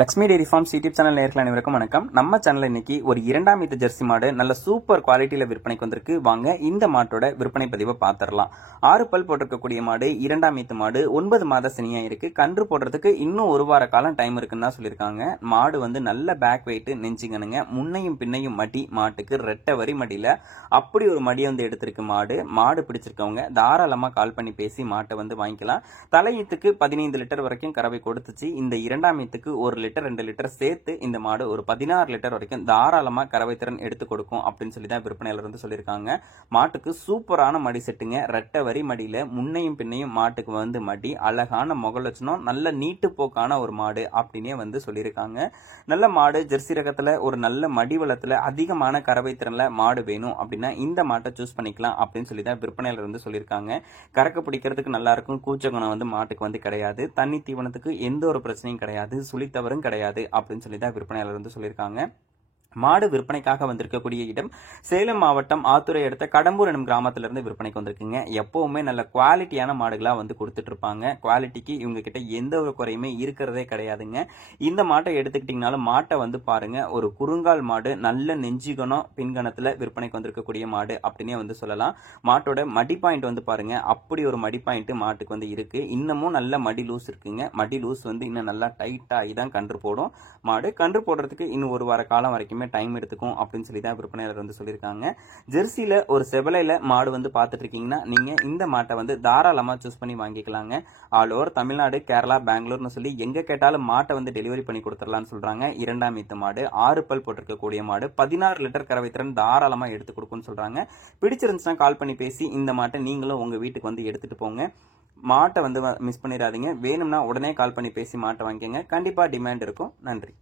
Lakshmi dairy farms YouTube channel நேயர்கள் அனைவருக்கும் வணக்கம். நம்ம சேனல் இன்னைக்கு ஒரு இரண்டாம் ஈத்து ஜெர்சி மாடு நல்ல சூப்பர் குவாலிட்டியில விற்பனைக்கு வந்திருக்கு. வாங்க இந்த மாட்டோட விற்பனை பதிவை பார்த்துடலாம். 6 பல் போட்டிருக்கக்கூடிய மாடு, இரண்டாம் ஈத்து மாடு, 9 மாத சினியா இருக்கு. கன்று போடுறதுக்கு இன்னும் ஒரு வார காலம் டைம் இருக்குன்னு தான் சொல்லியிருக்காங்க. மாடு வந்து நல்ல பேக் வெயிட் நெஞ்சிங்கனுங்க. முன்னையும் பின்னையும் மடி, மாட்டுக்கு ரெட்டை வரி மடியில அப்படி ஒரு மடியை வந்து எடுத்திருக்கு மாடு. மாடு பிடிச்சிருக்கவங்க தாராளமா கால் பண்ணி பேசி மாட்டை வந்து வாங்கிக்கலாம். தலையீத்துக்கு 15 லிட்டர் வரைக்கும் கறவை கொடுத்துச்சு. இந்த இரண்டாம் ஈத்துக்கு 1 லிட்டர் 2 லிட்டர் சேர்த்து இந்த மாடு ஒரு 16 லிட்டர் வரைக்கும் தாராளமா கறவை திறன் எடுத்து கொடுக்கும் அப்படின்னு சொல்லி தான் விற்பனையாளர் வந்து சொல்லியிருக்காங்க. மாட்டுக்கு சூப்பரான மடி செட்டுங்க. ரெட்டை வரி மடியில முன்னையும் பின்னையும் மாட்டுக்கு வந்து மடி, அழகான முகல் லட்சணம், நல்ல நீட்டு போக்கான ஒரு மாடு அப்படின்னே வந்து சொல்லியிருக்காங்க. நல்ல மாடு, ஜெர்சி ரகத்துல ஒரு நல்ல மடி வளத்துல அதிகமான கறவை திறன்ல மாடு வேணும் அப்படின்னா இந்த மாட்டை சூஸ் பண்ணிக்கலாம் அப்படின்னு சொல்லி தான் விற்பனையாளர் வந்து சொல்லியிருக்காங்க. கறக்க பிடிக்கிறதுக்கு நல்லா இருக்கும். கூச்சகுணம் வந்து மாட்டுக்கு வந்து கிடையாது. தண்ணி தீவனத்துக்கு எந்த ஒரு பிரச்சனையும் கிடையாது. சுழித்தவரும் கிடையாது அப்படின்னு சொல்லி தான் விற்பனையாளர் வந்து சொல்லியிருக்காங்க. மாடு விற்பனைக்காக வந்திருக்கக்கூடிய இடம் சேலம் மாவட்டம் ஆத்துரை அடுத்த கடம்பூர் எனும் கிராமத்திலிருந்து விற்பனைக்கு வந்திருக்குங்க. எப்பவுமே நல்ல குவாலிட்டியான மாடுகளா வந்து கொடுத்துட்டு இருப்பாங்க. குவாலிட்டிக்கு இவங்க கிட்ட எந்த ஒரு குறையுமே இருக்கிறதே கிடையாதுங்க. இந்த மாட்டை எடுத்துக்கிட்டீங்கனாலும் மாட்டை வந்து பாருங்க, ஒரு குறுங்கால் மாடு, நல்ல நெஞ்சிகணம், பின்கணத்துல விற்பனைக்கு வந்திருக்கக்கூடிய மாடு அப்படின்னே வந்து சொல்லலாம். மாட்டோட மடி பாயிண்ட் வந்து பாருங்க, அப்படி ஒரு மடி பாயிண்ட் மாட்டுக்கு வந்து இருக்கு. இன்னமும் நல்ல மடி லூஸ் இருக்குங்க. மடி லூஸ் வந்து இன்னும் நல்லா டைட்டா ஆகிதான் கன்று போடும். மாடு கன்று போடுறதுக்கு இன்னும் ஒரு வார காலம் வரைக்கும் டைம் எடுத்துக்கும் அப்படின்னு சொல்லி தான் விற்பனையாளர் வந்து சொல்லியிருக்காங்க. ஜெர்சியில ஒரு செவலையில மாடு வந்து பார்த்துட்டு இருக்கீங்கன்னா நீங்க இந்த மாட்டை வந்து தாராளமா சூஸ் பண்ணி வாங்கிக்கலாங்க. ஆல் ஓவர் தமிழ்நாடு, கேரளா, பெங்களூர்னு சொல்லி எங்க கேட்டாலும் மாட்டை வந்து டெலிவரி பண்ணி கொடுத்துடலாம்னு சொல்றாங்க. இரண்டாம் ஈத்து மாடு, 6 பல் போட்டிருக்கக்கூடிய மாடு, 16 லிட்டர் கறவை திறன் தாராளமா எடுத்து கொடுக்கும்னு சொல்றாங்க. பிடிச்சிருந்துச்சுன்னா கால் பண்ணி பேசி இந்த மாட்டை நீங்களும் உங்க வீட்டுக்கு வந்து எடுத்துட்டு போங்க. மாட்டை வந்து மிஸ் பண்ணிடாதீங்க. வேணும்னா உடனே கால் பண்ணி பேசி மாட்டை வாங்கிக்கங்க. கண்டிப்பா டிமாண்ட் இருக்கும். நன்றி.